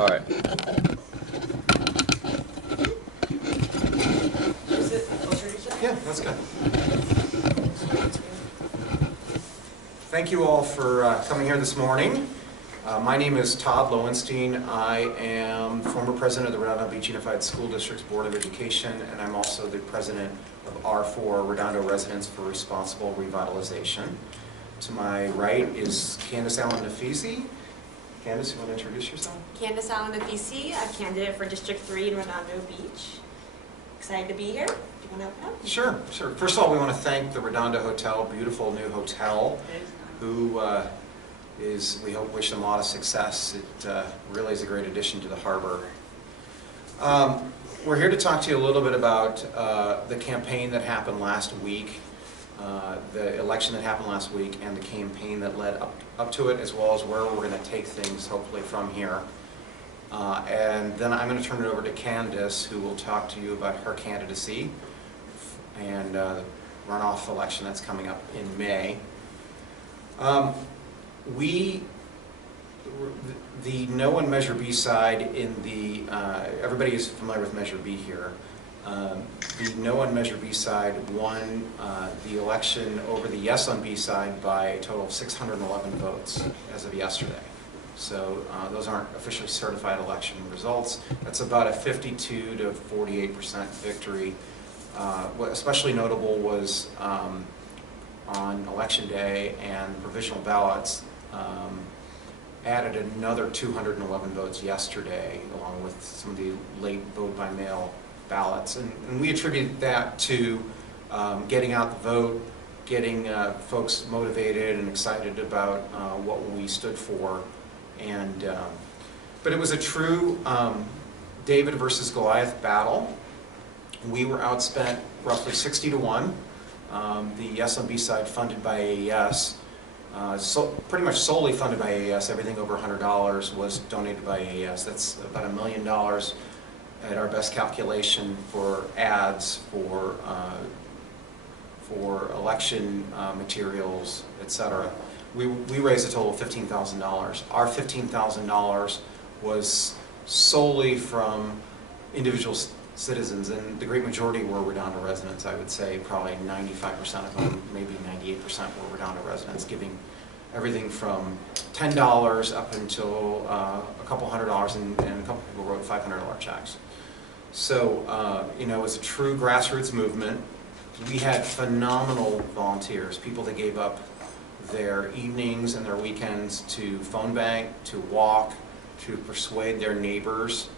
All right. Is it closer to each other? Yeah, that's good. Thank you all for coming here this morning. My name is Todd Lowenstein. I am former president of the Redondo Beach Unified School District's Board of Education, and I'm also the president of R4, Redondo Residents for Responsible Revitalization. To my right is Candace Nafissi. Candace, you want to introduce yourself? Candace Nafissi, a candidate for District 3 in Redondo Beach. Excited to be here. Do you want to open up? Sure. First of all, we want to thank the Redondo Hotel, beautiful new hotel, who we wish them a lot of success. It really is a great addition to the harbor. We're here to talk to you a little bit about the campaign that happened last week, the election that happened last week, and the campaign that led up to it, as well as where we're going to take things, hopefully, from here. And then I'm going to turn it over to Candace, who will talk to you about her candidacy and the runoff election that's coming up in May. The No and Measure B side in the, everybody is familiar with Measure B here. The No on Measure B side won the election over the Yes on B side by a total of 611 votes as of yesterday. So those aren't officially certified election results. That's about a 52 to 48% victory. What especially notable was on election day and provisional ballots added another 211 votes yesterday, along with some of the late vote by mail ballots. And we attribute that to getting out the vote, getting folks motivated and excited about what we stood for. And but it was a true David versus Goliath battle. We were outspent roughly 60 to 1. The Yes on B side, funded by AES, pretty much solely funded by AES. Everything over $100 was donated by AES. That's about $1 million at our best calculation for ads, for election materials, etc. We raised a total of $15,000. Our $15,000 was solely from individual citizens, and the great majority were Redondo residents. I would say probably 95% of them, maybe 98% were Redondo residents, giving everything from $10 up until a couple $100, and a couple people wrote $500 checks. So, it was a true grassroots movement. We had phenomenal volunteers, people that gave up their evenings and their weekends to phone bank, to walk, to persuade their neighbors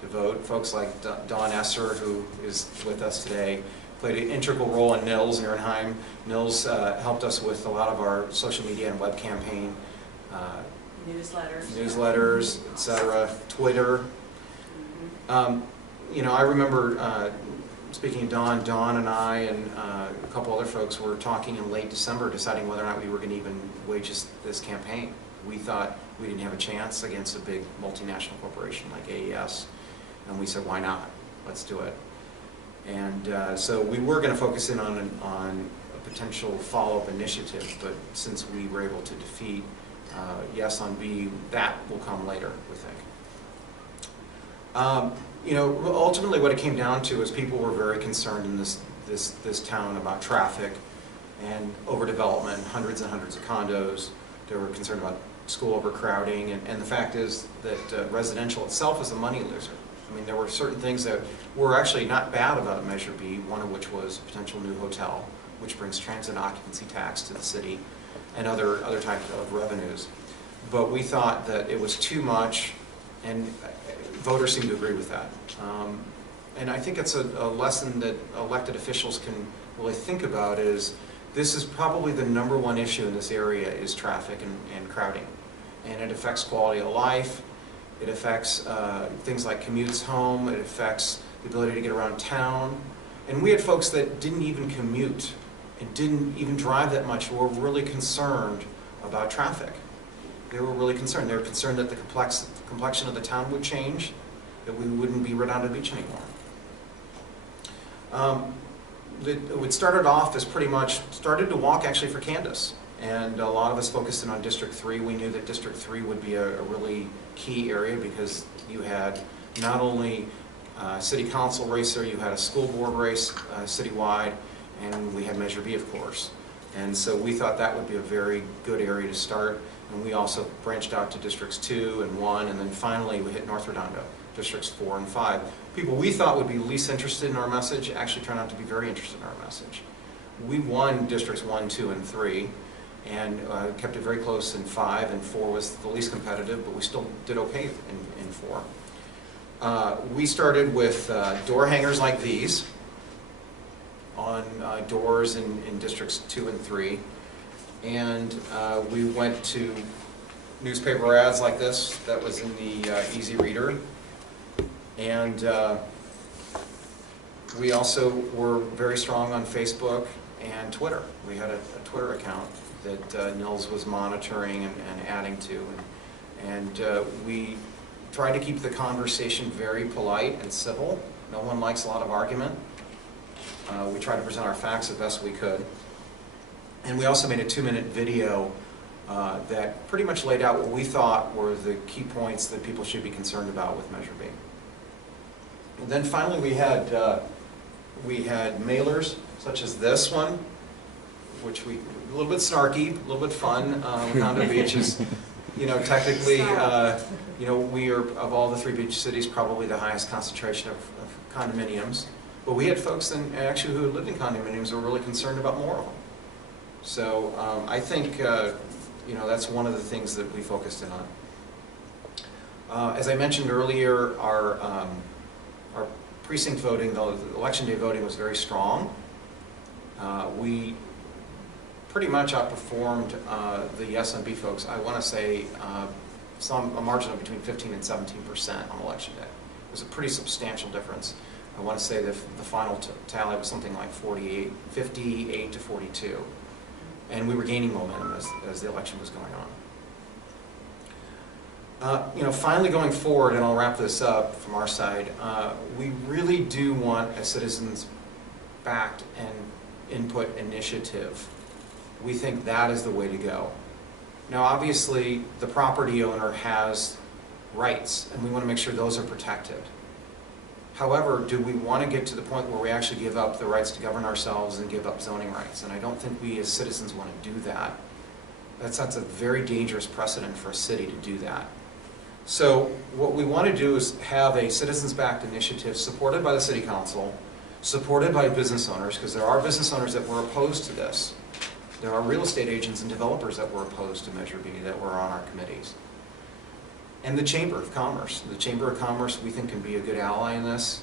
to vote. Folks like Dawn Esser, who is with us today, played an integral role in Nils Ehrenheim. Nils helped us with a lot of our social media and web campaign, newsletters, etc., Twitter. I remember speaking of Dawn and I and a couple other folks were talking in late December, deciding whether or not we were going to even wage this campaign. We thought we didn't have a chance against a big multinational corporation like AES, and we said, why not? Let's do it. And so we were going to focus in on a potential follow-up initiative, but since we were able to defeat Yes on B, that will come later, we think. Ultimately what it came down to is people were very concerned in this town about traffic and overdevelopment, hundreds and hundreds of condos. They were concerned about school overcrowding, and the fact is that residential itself is a money loser. I mean, there were certain things that were actually not bad about Measure B, one of which was a potential new hotel, which brings transit occupancy tax to the city and other types of revenues. But we thought that it was too much, and voters seem to agree with that. And I think it's a lesson that elected officials can really think about is this is probably the #1 issue in this area is traffic and crowding. And it affects quality of life. It affects things like commutes home. It affects the ability to get around town. And we had folks that didn't even commute and didn't even drive that much who were really concerned about traffic. They were really concerned. They were concerned that the complexion of the town would change, that we wouldn't be Redondo Beach anymore. It started off as pretty much started to walk actually for Candace, And a lot of us focused in on District 3. We knew that District 3 would be a really key area because you had not only city council race there, you had a school board race citywide, and we had Measure B, of course. And so we thought that would be a very good area to start. And we also branched out to Districts 2 and 1, and then finally we hit North Redondo, Districts 4 and 5. People we thought would be least interested in our message actually turned out to be very interested in our message. We won Districts 1, 2, and 3, and kept it very close in 5, and 4 was the least competitive, but we still did okay in 4. We started with door hangers like these on doors in Districts 2 and 3, and we went to newspaper ads like this that was in the Easy Reader, and we also were very strong on Facebook and Twitter. We had a Twitter account that Nils was monitoring and adding to, and we tried to keep the conversation very polite and civil. No one likes a lot of argument. We tried to present our facts as best we could. And we also made a 2-minute video that pretty much laid out what we thought were the key points that people should be concerned about with Measure B. And then finally we had mailers such as this one, which a little bit snarky, a little bit fun. Redondo Beach is, technically, we are, of all the 3 beach cities, probably the highest concentration of condominiums. But we had folks actually who lived in condominiums who were really concerned about more of them. So I think, that's one of the things that we focused in on. As I mentioned earlier, our precinct voting, the election day voting was very strong. We pretty much outperformed the yes and B folks. I want to say a margin of between 15 and 17% on election day. It was a pretty substantial difference. I want to say the final tally was something like 58 to 42. And we were gaining momentum as the election was going on. Finally going forward, and I'll wrap this up from our side, we really do want a citizens-backed and input initiative. We think that is the way to go. Now, obviously, the property owner has rights, and we want to make sure those are protected. However, do we want to get to the point where we actually give up the rights to govern ourselves and give up zoning rights? And I don't think we as citizens want to do that. That sets a very dangerous precedent for a city to do that. So what we want to do is have a citizens-backed initiative supported by the city council, supported by business owners, because there are business owners that were opposed to this. There are real estate agents and developers that were opposed to Measure B that were on our committees. And the Chamber of Commerce. The Chamber of Commerce, we think, can be a good ally in this,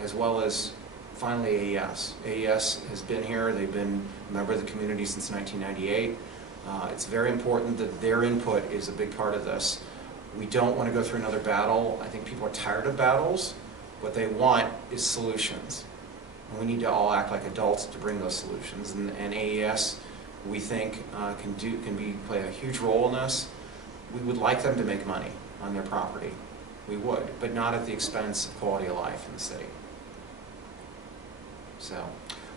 as well as, finally, AES. AES has been here. They've been a member of the community since 1998. It's very important that their input is a big part of this. We don't want to go through another battle. I think people are tired of battles. What they want is solutions. And we need to all act like adults to bring those solutions. And AES, we think, can play a huge role in this. We would like them to make money on their property. We would, but not at the expense of quality of life in the city. So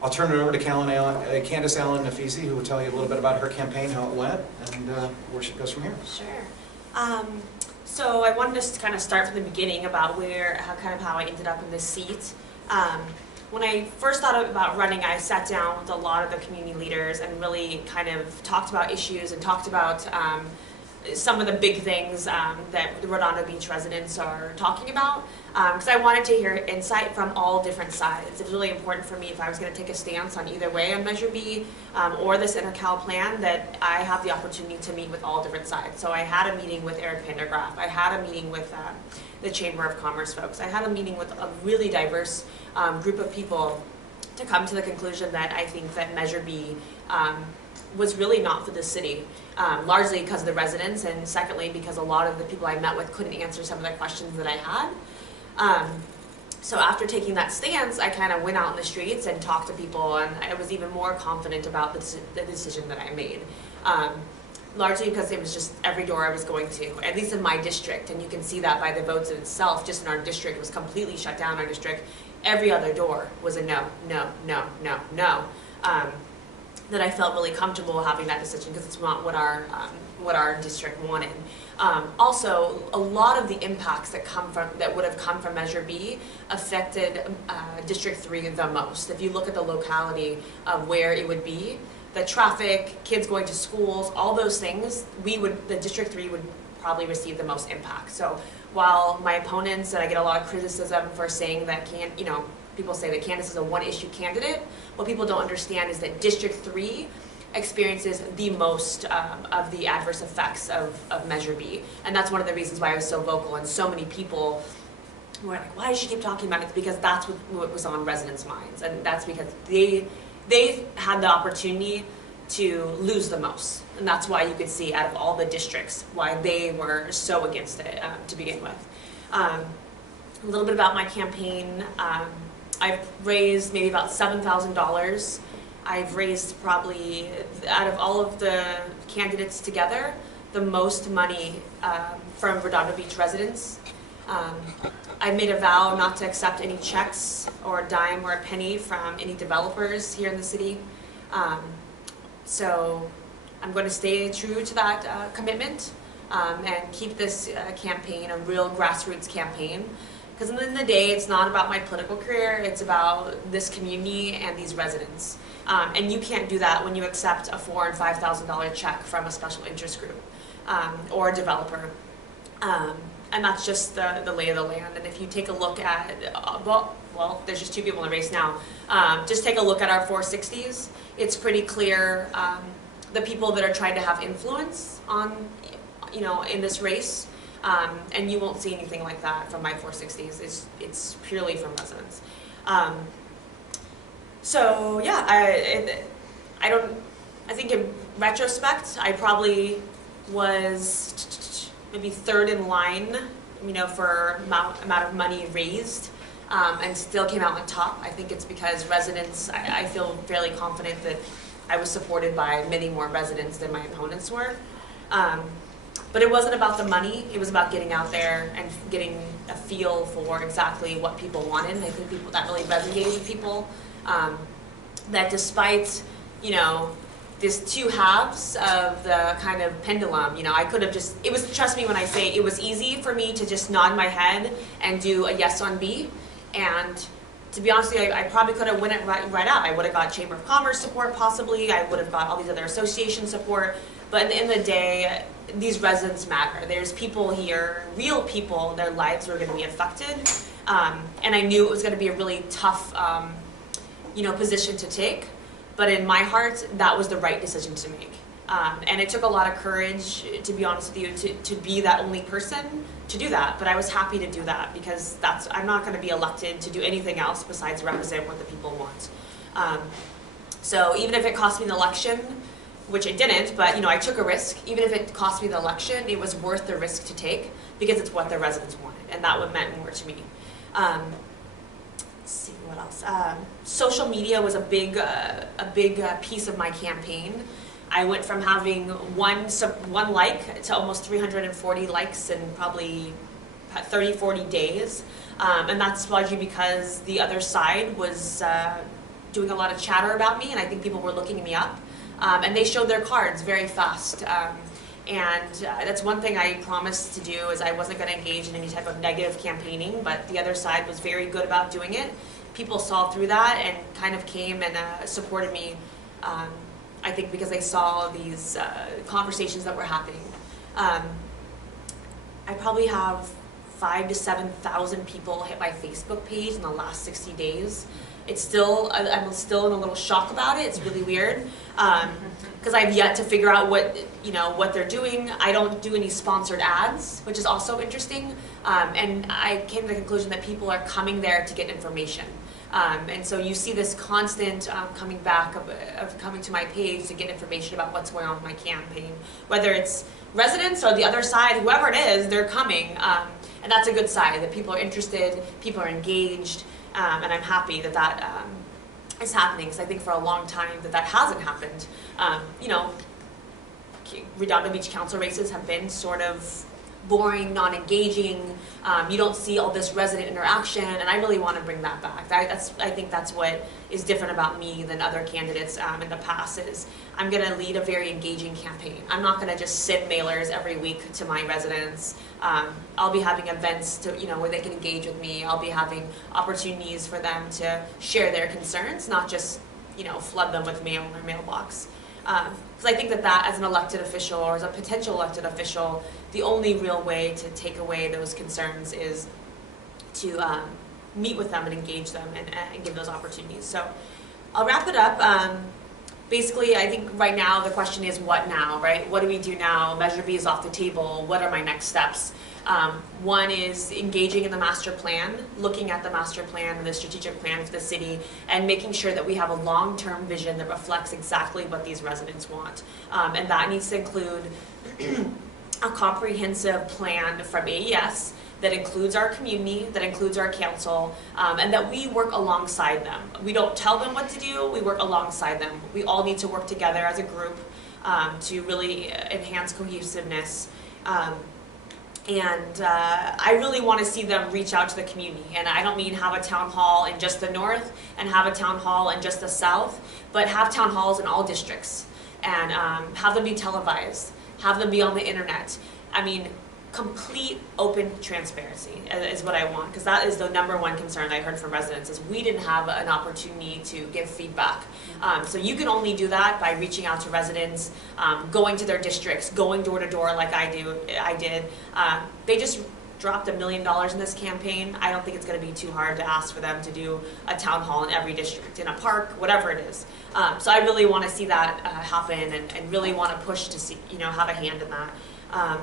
I'll turn it over to Candace Nafissi, who will tell you a little bit about her campaign, how it went, and where she goes from here. Sure. So I wanted to kind of start from the beginning about how I ended up in this seat. When I first thought about running, I sat down with a lot of the community leaders and really kind of talked about issues and talked about some of the big things that the Redondo Beach residents are talking about, because I wanted to hear insight from all different sides. It was really important for me, if I was going to take a stance on either way on Measure B or this Intercal plan, that I have the opportunity to meet with all different sides. So I had a meeting with Eric Vandergraaf. I had a meeting with the Chamber of Commerce folks. I had a meeting with a really diverse group of people to come to the conclusion that I think that Measure B was really not for the city, largely because of the residents, and secondly because a lot of the people I met with couldn't answer some of the questions that I had. So after taking that stance, I kind of went out in the streets and talked to people, and I was even more confident about the decision that I made. Largely because it was just every door I was going to, at least in my district, and you can see that by the votes in itself. Just in our district, it was completely shut down. Our district, every other door was a no, no, no, no, no. that I felt really comfortable having that decision because it's not what our district wanted. Also, a lot of the impacts that would have come from Measure B affected District 3 the most. If you look at the locality of where it would be, the traffic, kids going to schools, all those things, the District 3 would probably receive the most impact. So while my opponents, and I get a lot of criticism for saying that people say that Candace is a one-issue candidate, what people don't understand is that District 3 experiences the most of the adverse effects of Measure B. And that's one of the reasons why I was so vocal, and so many people were like, why does she keep talking about it? It's because that's what was on residents' minds. And that's because they had the opportunity to lose the most. And that's why you could see out of all the districts why they were so against it to begin with. A little bit about my campaign. I've raised maybe about $7,000. I've raised probably, out of all of the candidates together, the most money from Redondo Beach residents. I made a vow not to accept any checks or a dime or a penny from any developers here in the city. So I'm going to stay true to that commitment and keep this campaign a real grassroots campaign. Because at the end of the day, it's not about my political career, it's about this community and these residents. And you can't do that when you accept a $4,000 and $5,000 check from a special interest group or a developer. And that's just the lay of the land. And if you take a look at, well, there's just two people in the race now. Just take a look at our 460s. It's pretty clear the people that are trying to have influence on, in this race. And you won't see anything like that from my 460s. It's purely from residents. So yeah, I think in retrospect, I probably was maybe third in line, for amount of money raised, and still came out on top. I think it's because residents, I feel fairly confident that I was supported by many more residents than my opponents were. But it wasn't about the money, it was about getting out there and getting a feel for exactly what people wanted. And I think that really resonated with people. That despite, these two halves of the kind of pendulum, I could have trust me when I say it was easy for me to just nod my head and do a yes on B. And to be honest with you, I probably could have went it right out. I would have got Chamber of Commerce support possibly, I would have got all these other association support. But at the end of the day, these residents matter. There's people here, real people, their lives were going to be affected. And I knew it was going to be a really tough position to take. But in my heart, that was the right decision to make. And it took a lot of courage, to be honest with you, to be that only person to do that. But I was happy to do that because I'm not going to be elected to do anything else besides represent what the people want. So even if it cost me the election, which it didn't, but I took a risk. Even if it cost me the election, it was worth the risk to take because it's what the residents wanted, and that would meant more to me. Let's see what else. Social media was a big piece of my campaign. I went from having one like to almost 340 likes in probably 30, 40 days, and that's largely because the other side was doing a lot of chatter about me, and I think people were looking me up. And they showed their cards very fast. And that's one thing I promised to do, is I wasn't going to engage in any type of negative campaigning, but the other side was very good about doing it. People saw through that and kind of came and supported me, I think because they saw these conversations that were happening. I probably have 5,000 to 7,000 people hit my Facebook page in the last 60 days. I'm still in a little shock about it. It's really weird because I've yet to figure out what they're doing. I don't do any sponsored ads, which is also interesting. And I came to the conclusion that people are coming there to get information. And so you see this constant coming back of coming to my page to get information about what's going on with my campaign. Whether it's residents or the other side, whoever it is, they're coming. And that's a good sign that people are interested, people are engaged. And I'm happy that is happening, because I think for a long time that hasn't happened. Redondo Beach Council races have been sort of boring, non-engaging. You don't see all this resident interaction, and I really want to bring that back. I think that's what is different about me than other candidates in the past. Is I'm going to lead a very engaging campaign. I'm not going to just send mailers every week to my residents. I'll be having events to, where they can engage with me. I'll be having opportunities for them to share their concerns, not just flood them with mail in their mailbox. Because I think that as an elected official or as a potential elected official, the only real way to take away those concerns is to meet with them and engage them and give those opportunities. So I'll wrap it up. Basically, I think right now the question is what now, right? What do we do now? Measure B is off the table. What are my next steps? One is engaging in the master plan, looking at the master plan and the strategic plan for the city, and making sure that we have a long-term vision that reflects exactly what these residents want. And that needs to include a comprehensive plan from AES that includes our community, that includes our council, and that we work alongside them. We don't tell them what to do, we work alongside them. We all need to work together as a group to really enhance cohesiveness. And I really want to see them reach out to the community. And I don't mean have a town hall in just the north and have a town hall in just the south, but have town halls in all districts and have them be televised, have them be on the internet. I mean, complete open transparency is what I want, because that is the #1 concern I heard from residents is we didn't have an opportunity to give feedback. So you can only do that by reaching out to residents, going to their districts, going door to door like I did. They just dropped $1 million in this campaign. I don't think it's going to be too hard to ask for them to do a town hall in every district, in a park, whatever it is. So I really want to see that happen and really want to push to see, have a hand in that.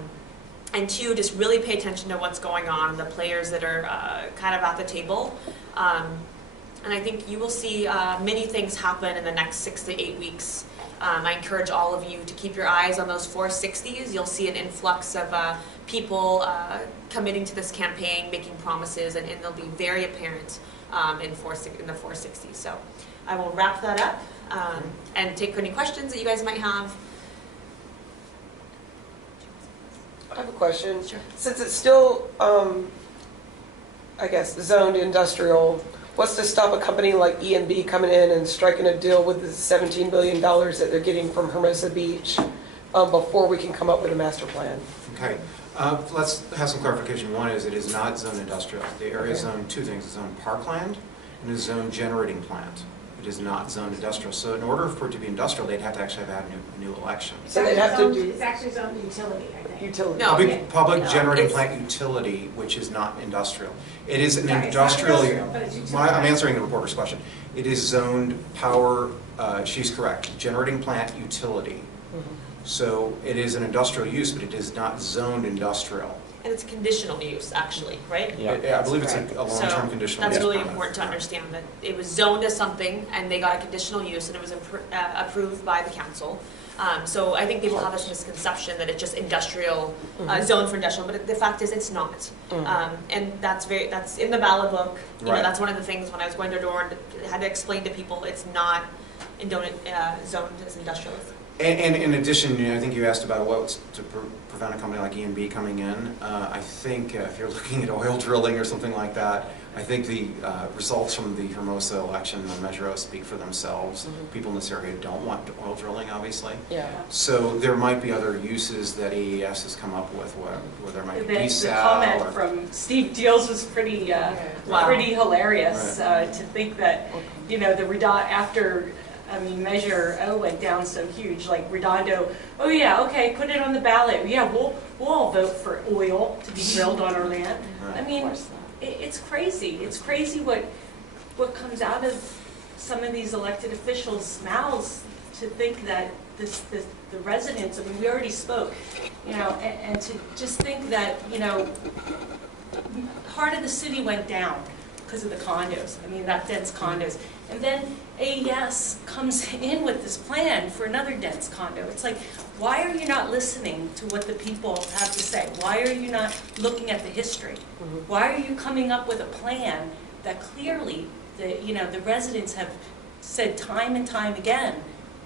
And 2, just really pay attention to what's going on, the players that are kind of at the table. And I think you will see many things happen in the next 6 to 8 weeks. I encourage all of you to keep your eyes on those 460s. You'll see an influx of people committing to this campaign, making promises, and they'll be very apparent in the 460s. So I will wrap that up and take any questions that you guys might have. I have a question. Sure. Since it's still, I guess, zoned industrial, what's to stop a company like E&B coming in and striking a deal with the $17 billion that they're getting from Hermosa Beach before we can come up with a master plan? Okay. Let's have some clarification. One is it is not zoned industrial. The area is zoned 2 things. It's zoned parkland and it's zoned generating plant. It is not zoned industrial. So in order for it to be industrial, they'd have to actually have had a new election. So they'd have to do... It's actually zoned utility, I think. Utility. No. Public No, generating it's- plant utility, which is not industrial. It is an Right, it's not industrial... industrial, but it's utility. Well, I'm answering the reporter's question. It is zoned power, she's correct, generating plant utility. So it is an industrial use, but it is not zoned industrial. And it's conditional use, actually, right? I believe it's a long-term So conditional that's use really permit. important to understand, that it was zoned as something and they got a conditional use and it was approved by the council. So I think people have this misconception that it's just industrial, zoned for industrial, but the fact is it's not. And that's in the ballot book. Right. That's one of the things when I was going door to door and had to explain to people it's not zoned as industrial. And in addition, I think you asked about what's to prevent a company like E&B coming in. I think if you're looking at oil drilling or something like that, I think the results from the Hermosa election and Measure O speak for themselves. People in this area don't want oil drilling, obviously. Yeah. So there might be other uses that AES has come up with, where there might be The desal comment or... from Steve Deals was pretty hilarious to think that, the Redondo, after, Measure O went down so huge, like Redondo, oh yeah, okay, put it on the ballot. Yeah, we'll all vote for oil to be drilled on our land. Right. It's crazy. It's crazy what comes out of some of these elected officials' mouths to think that the residents, we already spoke, and to just think that, part of the city went down because of the condos, that dense condos. And then AES comes in with this plan for another dense condo. It's like, why are you not listening to what the people have to say? Why are you not looking at the history? Why are you coming up with a plan that clearly the residents have said time and time again,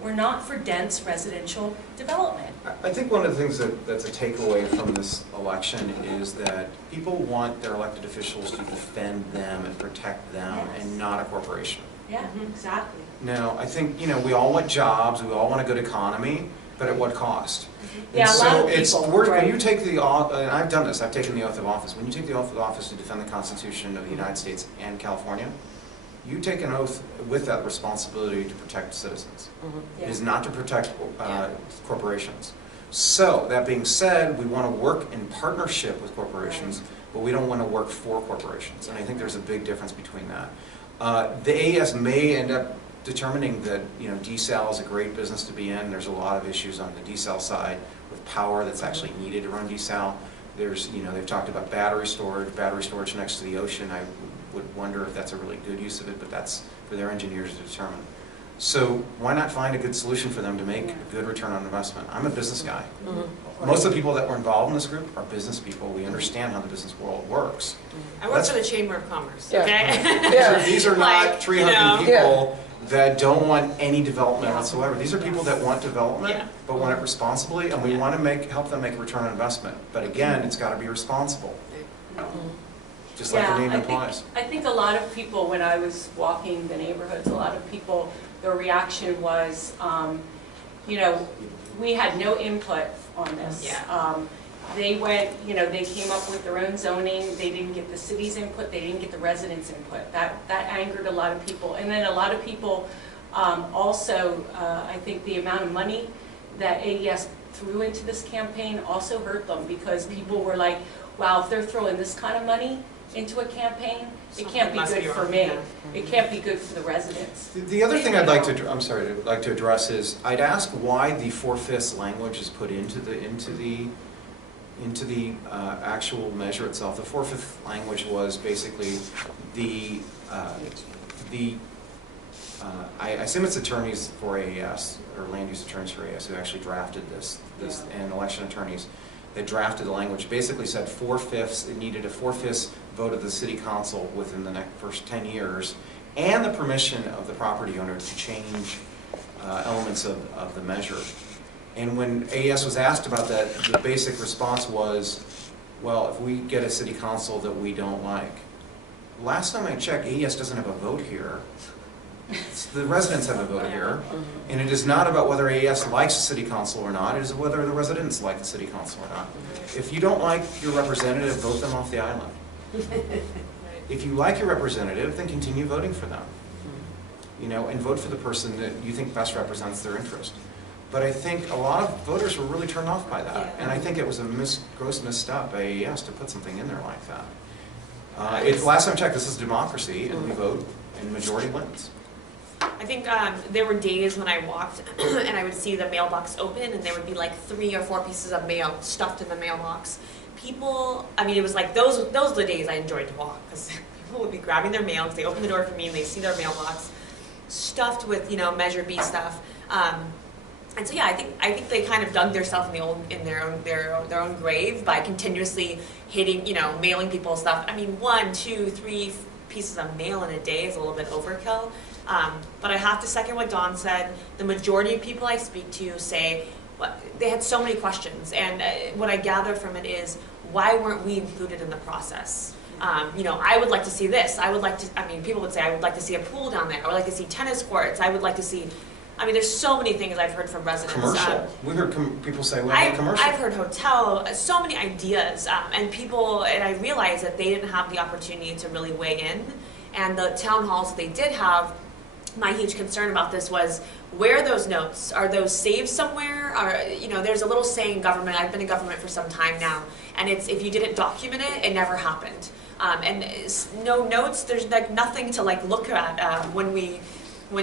were not for dense residential development. I think one of the things that's a takeaway from this election is that people want their elected officials to defend them and protect them Yes. and not a corporation. Yeah, exactly. Now, I think, we all want jobs, we all want a good economy, but at what cost? Yeah, And a lot so of it's people, when right. you take the oath, and I've done this, I've taken the oath of office. When you take the oath of office to defend the Constitution of the United States and California, you take an oath with that responsibility to protect citizens. Yeah. It is not to protect corporations. So, that being said, we want to work in partnership with corporations, but we don't want to work for corporations. And I think there's a big difference between that. The AES may end up determining that desal is a great business to be in. There's a lot of issues on the desal side with power that's actually needed to run desal. There's, they've talked about battery storage next to the ocean. I would wonder if that's a really good use of it, but that's for their engineers to determine. So why not find a good solution for them to make a good return on investment? I'm a business guy. Most of the people that were involved in this group are business people. We understand how the business world works. I work for the Chamber of Commerce, Yeah. okay? Yeah. These are not Like, tree you hugging know. people that don't want any development whatsoever. These are people that want development, Yeah. but want it responsibly, and we want to help them make a return on investment. But again, it's got to be responsible, just like the name implies. I think a lot of people, when I was walking the neighborhoods, a lot of people, their reaction was, we had no input on this. Yeah. They went, they came up with their own zoning, they didn't get the city's input, they didn't get the residents' input. That angered a lot of people. And then a lot of people also, I think the amount of money that AES threw into this campaign also hurt them, because people were like, wow, if they're throwing this kind of money into a campaign, it can't be good for me. It can't be good for the residents. The other thing I'd like to address is, I'd ask why the 4/5 language is put into the actual measure itself. The 4/5 language was basically I assume it's attorneys for AES, or land use attorneys for AES, who actually drafted this, and election attorneys that drafted the language. Basically said 4/5, it needed a 4/5 vote of the city council within the first 10 years, and the permission of the property owner to change elements of the measure. And when AES was asked about that, the basic response was, well, if we get a city council that we don't like. Last time I checked, AES doesn't have a vote here. The residents have a vote here. And it is not about whether AES likes the city council or not, it is whether the residents like the city council or not. If you don't like your representative, vote them off the island. If you like your representative, then continue voting for them. And vote for the person that you think best represents their interest. But I think a lot of voters were really turned off by that. Yeah. And I think it was a gross misstep by AES to put something in there like that. Last time I checked, this is democracy, and we vote, and the majority wins. I think there were days when I walked and I would see the mailbox open and there would be like 3 or 4 pieces of mail stuffed in the mailbox. People, it was like those were the days I enjoyed to walk, because people would be grabbing their mail because they open the door for me and they see their mailbox stuffed with Measure B stuff. And so yeah, I think they kind of dug themselves in their own grave by continuously hitting, mailing people stuff. 1, 2, 3 pieces of mail in a day is a little bit overkill. But I have to second what Dawn said. The majority of people I speak to say they had so many questions, and what I gather from it is, why weren't we included in the process? I would like to see this. People would say, I would like to see a pool down there. I would like to see tennis courts. I would like to see. There's so many things I've heard from residents. Commercial. We heard people say, well, commercial. I've heard hotel, so many ideas, and I realized that they didn't have the opportunity to really weigh in. And the town halls they did have, my huge concern about this was, where are those notes? Are those saved somewhere? There's a little saying in government, I've been in government for some time now, and it's, if you didn't document it, it never happened. And no notes, there's like nothing to look at when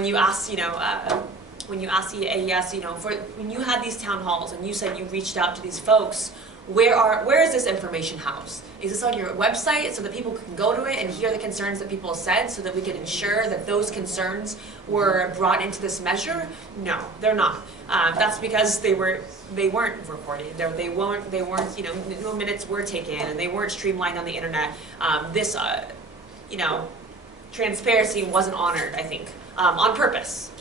you ask, when you ask the AES, when you had these town halls and you said you reached out to these folks, where is this information housed? Is this on your website so that people can go to it and hear the concerns that people said, so that we can ensure that those concerns were brought into this measure? No, they're not. That's because they weren't recorded. They weren't. No minutes were taken, and they weren't streamlined on the internet. transparency wasn't honored, I think, on purpose,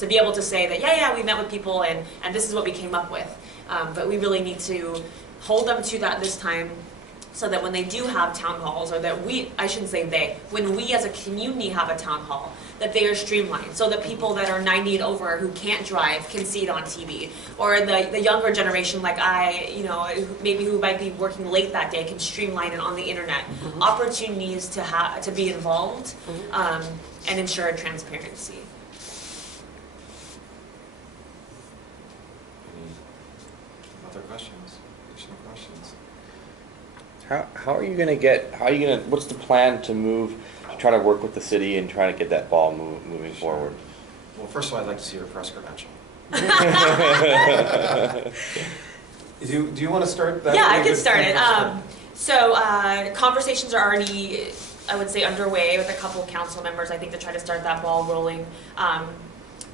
to be able to say that, yeah, we met with people and this is what we came up with. But we really need to hold them to that this time, so that when they do have town halls, or that I shouldn't say they, when we as a community have a town hall, that they are streamlined, so that people that are 90 and over who can't drive can see it on TV, or the younger generation like maybe who might be working late that day can streamline it on the internet. Opportunities to be involved and ensure transparency. Any other questions? Additional questions? How are you gonna what's the plan to try to work with the city and try to get that ball moving forward? Well, first of all, I'd like to see your press credential. Do you want to start that? Yeah, I can start it. So conversations are already, I would say, underway with a couple of council members, I think, to try to start that ball rolling.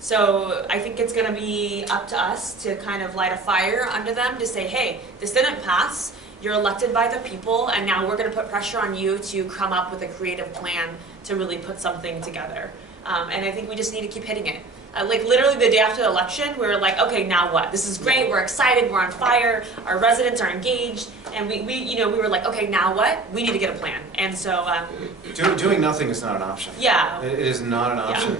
So I think it's going to be up to us to kind of light a fire under them to say, hey, this didn't pass. You're elected by the people, and now we're going to put pressure on you to come up with a creative plan to really put something together. And I think we just need to keep hitting it. Like literally the day after the election, we were like, okay, now what? This is great. We're excited. We're on fire. Our residents are engaged, and we were like, okay, now what? We need to get a plan. And so doing nothing is not an option. Yeah, It is not an option.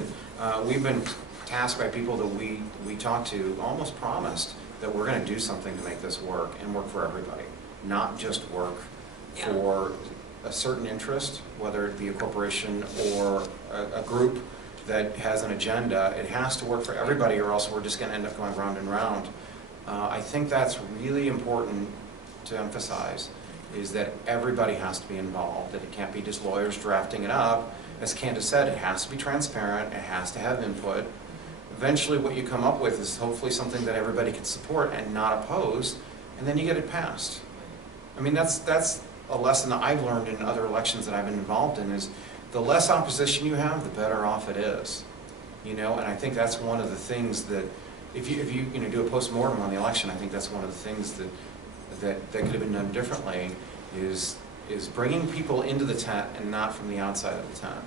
We've been tasked by people that we talked to, almost promised that we're going to do something to make this work and work for everybody, not just work for a certain interest, whether it be a corporation or a group that has an agenda. It has to work for everybody, or else we're just going to end up going round and round. I think that's really important to emphasize, is that everybody has to be involved, that it can't be just lawyers drafting it up. As Candace said, it has to be transparent, it has to have input. Eventually what you come up with is hopefully something that everybody can support and not oppose, and then you get it passed. I mean, that's a lesson that I've learned in other elections that I've been involved in, is the less opposition you have, the better off it is. And I think that's one of the things that, if you do a post-mortem on the election, I think that's one of the things that could have been done differently, is bringing people into the tent and not from the outside of the tent,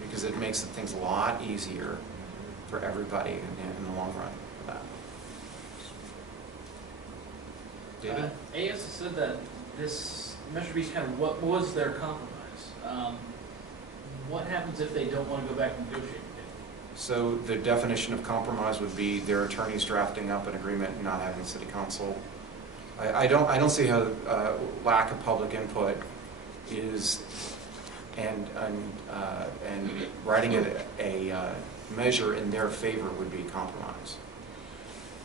because it makes things a lot easier for everybody in the long run for that. David? AS said that this Measure B is kind of what was their compromise. What happens if they don't want to go back and negotiate? So the definition of compromise would be their attorneys drafting up an agreement and not having the city council. I don't see how lack of public input is, and writing a measure in their favor would be compromise.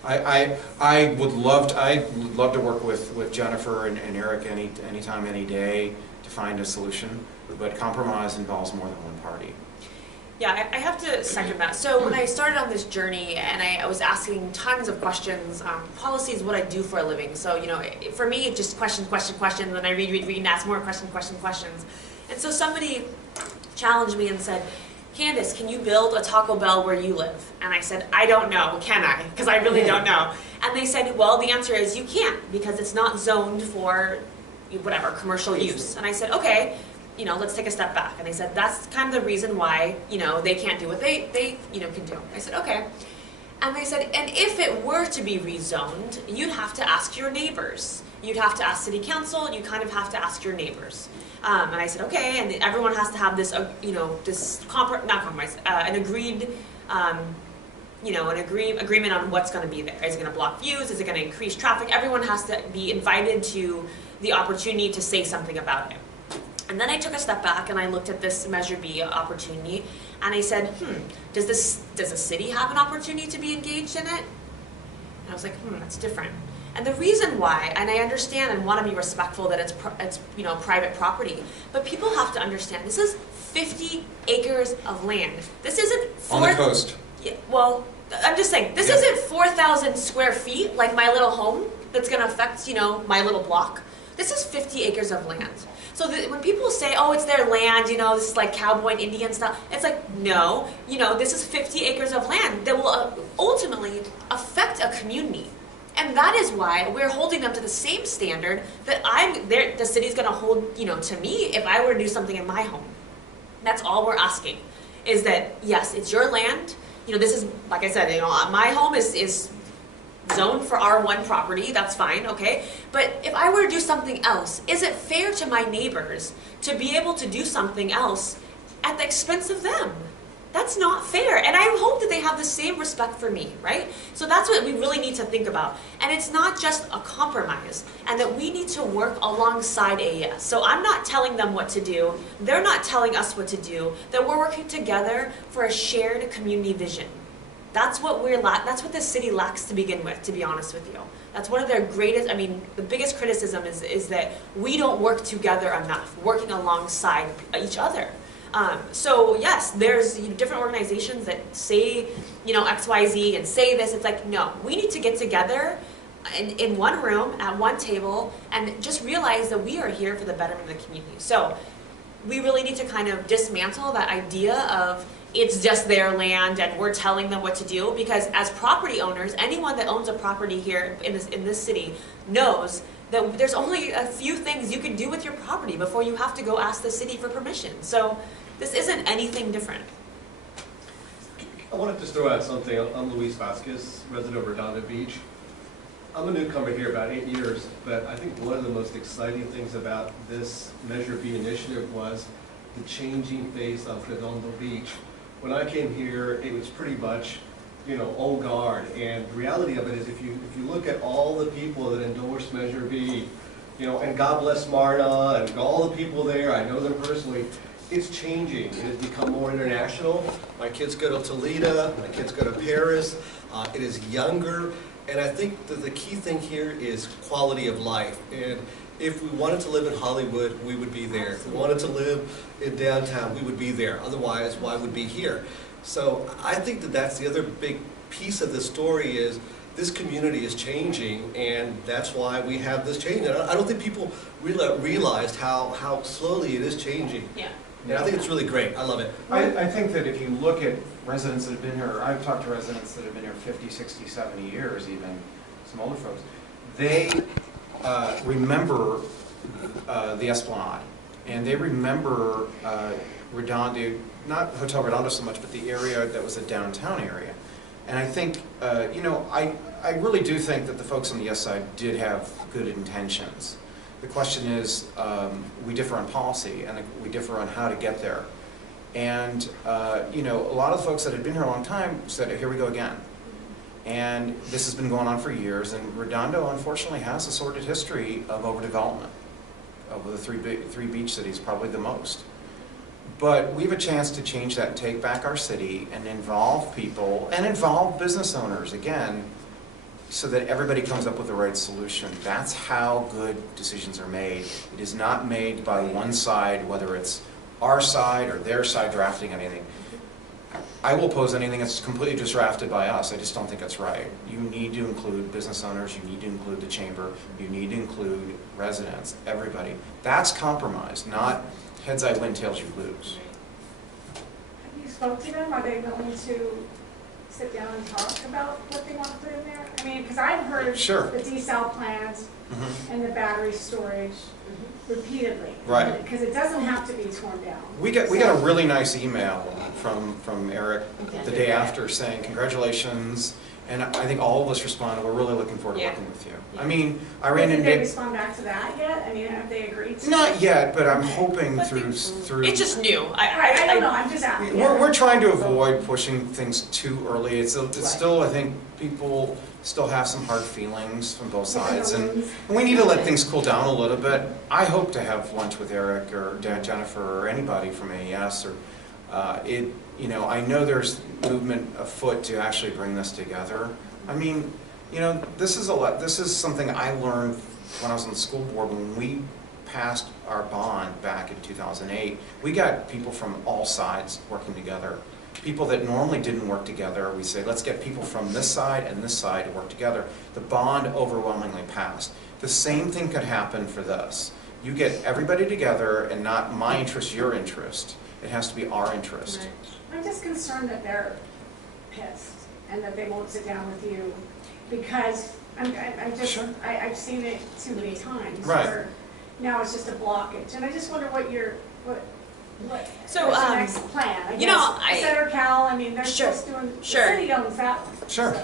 I would love to work with Jennifer and Eric anytime, any day to find a solution, but compromise involves more than one party. Yeah, I have to second that. So when I started on this journey, and I was asking tons of questions, policy is what I do for a living. So, for me, it's just questions, and then I read, and ask more questions. And so somebody challenged me and said, Candace, can you build a Taco Bell where you live? And I said, I don't know, can I? Because I really don't know. And they said, well, the answer is you can't, because it's not zoned for whatever, commercial use. And I said, okay, let's take a step back. And they said, that's kind of the reason why, they can't do what they can do. I said, okay. And they said, and if it were to be rezoned, you'd have to ask your neighbors. You'd have to ask city council, you kind of have to ask your neighbors. And I said, okay, and everyone has to have this, an agreed, agreement on what's going to be there. Is it going to block views? Is it going to increase traffic? Everyone has to be invited to the opportunity to say something about it. And then I took a step back and I looked at this Measure B opportunity, and I said, does the city have an opportunity to be engaged in it? And I was like, that's different. And the reason why, and I understand and want to be respectful that it's private property, but people have to understand this is 50 acres of land. This isn't on the coast. Yeah, well, I'm just saying this isn't 4,000 square feet like my little home that's going to affect my little block. This is 50 acres of land. So when people say, oh, it's their land, this is like cowboy and Indian stuff, it's like, no, this is 50 acres of land that will ultimately affect a community. And that is why we're holding them to the same standard that the city's going to hold, to me if I were to do something in my home. That's all we're asking, is that, yes, it's your land. You know, this is, like I said, you know, my home is zoned for R1 property, that's fine, okay? But if I were to do something else, is it fair to my neighbors to be able to do something else at the expense of them? That's not fair. And I hope that they have the same respect for me, right? So that's what we really need to think about. And it's not just a compromise, and that we need to work alongside AES. So I'm not telling them what to do. They're not telling us what to do. That we're working together for a shared community vision. That's what that's what the city lacks to begin with, to be honest with you. That's one of their greatest, I mean, the biggest criticism is that we don't work together enough, working alongside each other. So yes, there's different organizations that say, you know, XYZ and say this. It's like, no, we need to get together in one room at one table and just realize that we are here for the betterment of the community. So we really need to kind of dismantle that idea of it's just their land and we're telling them what to do, because as property owners, anyone that owns a property here in this city knows that there's only a few things you can do with your property before you have to go ask the city for permission. So this isn't anything different. I wanted to throw out something. I'm Luis Vasquez, resident of Redondo Beach. I'm a newcomer here, about 8 years, but I think one of the most exciting things about this Measure B initiative was the changing face of Redondo Beach. When I came here, it was pretty much, you know, old guard. And the reality of it is, if you look at all the people that endorsed Measure B, you know, and God bless Marna and all the people there, I know them personally, it's changing. It has become more international. My kids go to Toledo, my kids go to Paris. It is younger. And I think that the key thing here is quality of life. And if we wanted to live in Hollywood, we would be there. If we wanted to live in downtown, we would be there. Otherwise, why would we be here? So I think that that's the other big piece of the story is this community is changing, and that's why we have this change. And I don't think people realized how slowly it is changing. Yeah. And I think it's really great. I love it. I think that if you look at residents that have been here, I've talked to residents that have been here 50, 60, 70 years even, some older folks, they remember the Esplanade, and they remember Redondo, not Hotel Redondo so much, but the area that was the downtown area. And I think, you know, I really do think that the folks on the East Side did have good intentions. The question is, we differ on policy, and we differ on how to get there. And, you know, a lot of the folks that had been here a long time said, here we go again. And this has been going on for years, and Redondo, unfortunately, has a sordid history of overdevelopment. Of the three beach cities, probably the most. But we have a chance to change that and take back our city and involve people, and involve business owners, again, so that everybody comes up with the right solution. That's how good decisions are made. It is not made by one side, whether it's our side or their side drafting anything. I will oppose anything that's completely just drafted by us. I just don't think that's right. You need to include business owners, you need to include the chamber, you need to include residents, everybody. That's compromise, not heads I win, tails you lose. Have you spoke to them? Are they willing to sit down and talk about what they want to put in there? I mean, because I've heard Sure. the desal plans and the battery storage repeatedly. Right. Because it doesn't have to be torn down. We got a really nice email from Eric the day after saying congratulations, and I think all of us responded, we're really looking forward to working with you. I mean, I ran Did into... they respond back to that yet? I mean, have they agreed to? Not yet, but I'm hoping through... It's just new. I don't know, I'm just asking. We're trying to avoid pushing things too early. It's still, I think, people still have some hard feelings from both sides, and we need to let things cool down a little bit. I hope to have lunch with Eric or Jennifer or anybody from AES, or you know, I know there's movement afoot to actually bring this together. I mean, you know, this is something I learned when I was on the school board. When we passed our bond back in 2008, we got people from all sides working together. People that normally didn't work together, we say, let's get people from this side and this side to work together. The bond overwhelmingly passed. The same thing could happen for this. You get everybody together, and not my interest, your interest. It has to be our interest. Right. I'm just concerned that they're pissed and that they won't sit down with you, because Sure. I've seen it too many times. Right. Where now it's just a blockage, and I just wonder what what, So, what's the next plan? I you know, guess Center Cal, I mean, they're Sure, just doing, the sure. city owns that one. Sure.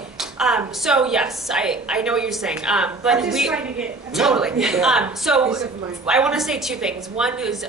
So yes, I know what you're saying, but I'm just we. trying to get. Totally. Yeah. So Peace of mind. I want to say two things. One is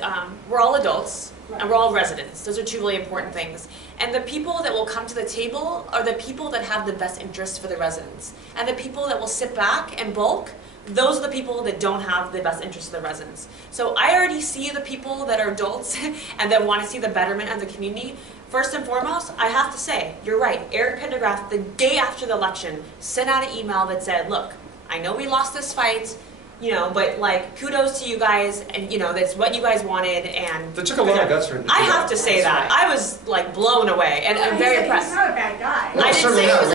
we're all adults and we're all residents. Those are two really important things. And the people that will come to the table are the people that have the best interests for the residents. And the people that will sit back and bulk, those are the people that don't have the best interests of the residents. So I already see the people that are adults and that want to see the betterment of the community. First and foremost, I have to say, you're right. Eric Pendergraft, the day after the election, sent out an email that said, look, I know we lost this fight, you know, but like kudos to you guys, and you know, that's what you guys wanted, and That took a lot of guts for him to do I that. have to say that. I was like blown away, and I'm very He's impressed. not a bad guy. No, I didn't certainly say he not. was